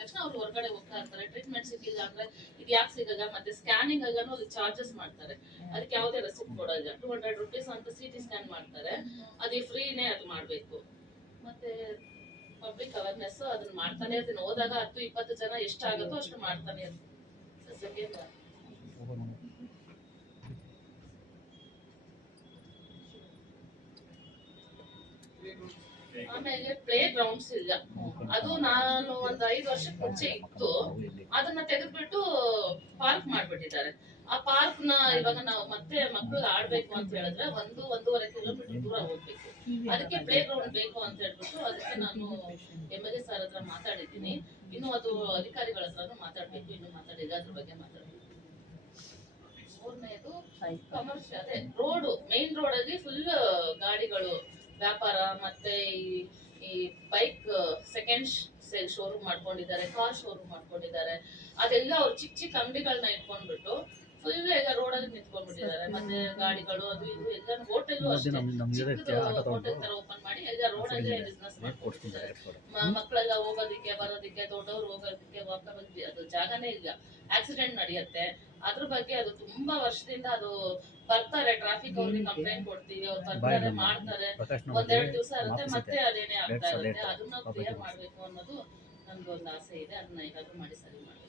ತಕ್ಷಣ ಅವ್ರು ಹೊರಗಡೆ ಹೋಗ್ತಾ ಇರ್ತಾರೆ. ಟ್ರೀಟ್ಮೆಂಟ್ ಸಿಕ್ಕಿಲ್ಲ ಅಂದ್ರೆ ಇದು ಯಾಕೆ ಸಿಗಲ್ಲ, ಮತ್ತೆ ಸ್ಕ್ಯಾನಿಂಗ್ ಆಗಾನು ಅದು ಚಾರ್ಜಸ್ ಮಾಡ್ತಾರೆ. ಅದಕ್ಕೆ ಯಾವುದೇ ರೆಸಿಪ್ಟ್ ಕೊಡಲ್ಲ. 200 rupees ಅಂತ CT ಸ್ಕ್ಯಾನ್ ಮಾಡ್ತಾರೆ, ಅದು ಫ್ರೀನೇ ಅದು ಮಾಡಬೇಕು. ಮತ್ತೆ ಪಬ್ಲಿಕ್ ಅವೇರ್ನೆಸ್ ಅದನ್ನ ಮಾಡ್ತಾನೆ ಇರ್ತೀನಿ. ಹೋದಾಗ 10-20 ಜನ ಎಷ್ಟಾಗುತ್ತೋ ಅಷ್ಟು ಮಾಡ್ತಾನೆ ಇರ್ತೀನಿ. ಆಮೇಲೆ ಪ್ಲೇ ಗ್ರೌಂಡ್ಸ್ ಇಲ್ಲ. ಅದು ನಾನು ಒಂದು 5 ವರ್ಷಕ್ಕೆ ಮುಂಚೆ ಇತ್ತು, ಅದನ್ನ ತೆಗೆದ್ಬಿಟ್ಟು ಪಾರ್ಕ್ ಮಾಡ್ಬಿಟ್ಟಿದ್ದಾರೆ. ಆ ಪಾರ್ಕ್ ನ ಇವಾಗ ನಾವು ಮತ್ತೆ ಮಕ್ಕಳು ಆಡ್ಬೇಕು ಅಂತ ಹೇಳಿದ್ರೆ 1-1.5 ಕಿಲೋಮೀಟರ್ ದೂರ ಹೋಗ್ಬೇಕು. ಅದಕ್ಕೆ ಪ್ಲೇ ಗ್ರೌಂಡ್ ಬೇಕು ಅಂತ ಹೇಳ್ಬಿಟ್ಟು ಅದಕ್ಕೆ ನಾನು MLA ಸರ್ ಹತ್ರ ಮಾತಾಡಿದ್ದೀನಿ. ಇನ್ನು ಅದು ಅಧಿಕಾರಿಗಳ ಹತ್ರನೂ ಮಾತಾಡ್ಬೇಕು, ಇನ್ನು ಮಾತಾಡಿಲ್ಲ, ಅದ್ರ ಬಗ್ಗೆ ಮಾತಾಡ್ಬೇಕು. ಮೂರನೇದು ಕಮರ್ಷಿಯಲ್, ಅದೇ ರೋಡ್, ಮೇನ್ ರೋಡ್ ಅಲ್ಲಿ ಫುಲ್ ಗಾಡಿಗಳು ವ್ಯಾಪಾರ, ಮತ್ತೆ ಈ ಬೈಕ್ ಸೆಕೆಂಡ್ ಸೇಲ್ ಶೋರೂಮ್ ಮಾಡ್ಕೊಂಡಿದ್ದಾರೆ, ಕಾರ್ ಶೋರೂಮ್ ಮಾಡ್ಕೊಂಡಿದ್ದಾರೆ. ಅದೆಲ್ಲ ಅವ್ರು ಚಿಕ್ಕ ಚಿಕ್ಕ ಅಂಗಡಿಗಳನ್ನ ಇಟ್ಕೊಂಡ್ಬಿಟ್ಟು ಫುಲ್ ಎಲ್ಲ ರೋಡಲ್ಲಿ ನಿಂತ್ಕೊಂಡ್ಬಿಟ್ಟಿದ್ದಾರೆ. ಮತ್ತೆ ಗಾಡಿಗಳು ಅದು ಇದು ಎಲ್ಲ, ಹೋಟೆಲ್ ಹೋಟೆಲ್ ತರ ಓಪನ್ ಮಾಡಿ ಎಲ್ಲ ರೋಡಲ್ಲೇ ಬಿಸ್ನೆಸ್ ಮಾಡ್ಕೊಡ್ತಿದ್ದಾರೆ. ಮಕ್ಕಳೆಲ್ಲ ಹೋಗೋದಿಕ್ಕೆ ಬರೋದಿಕ್ಕೆ, ದೊಡ್ಡವರು ಹೋಗೋದಿಕ್ಕೆ ವಾಕಬಲ್ ಅದು ಜಾಗನೇ ಇಲ್ಲ. ಆಕ್ಸಿಡೆಂಟ್ ನಡೆಯುತ್ತೆ. ಅದ್ರ ಬಗ್ಗೆ ಅದು ತುಂಬಾ ವರ್ಷದಿಂದ ಅದು ಬರ್ತಾರೆ, ಟ್ರಾಫಿಕ್ ಅವ್ರಿಗೆ ಕಂಪ್ಲೇಂಟ್ ಕೊಡ್ತೀವಿ, ಅವ್ರು ಬರ್ತಾರೆ, ಮಾಡ್ತಾರೆ, 1-2 ದಿವಸ ಇರುತ್ತೆ, ಮತ್ತೆ ಅದೇನೇ ಆಗ್ತಾ ಇರುತ್ತೆ. ಅದನ್ನ ಕ್ಲಿಯರ್ ಮಾಡ್ಬೇಕು ಅನ್ನೋದು ನನ್ಗೊಂದು ಆಸೆ ಇದೆ. ಅದನ್ನ ಹೇಗಾದ್ರೂ ಮಾಡಿ ಸರಿ ಮಾಡ್ಬೇಕು.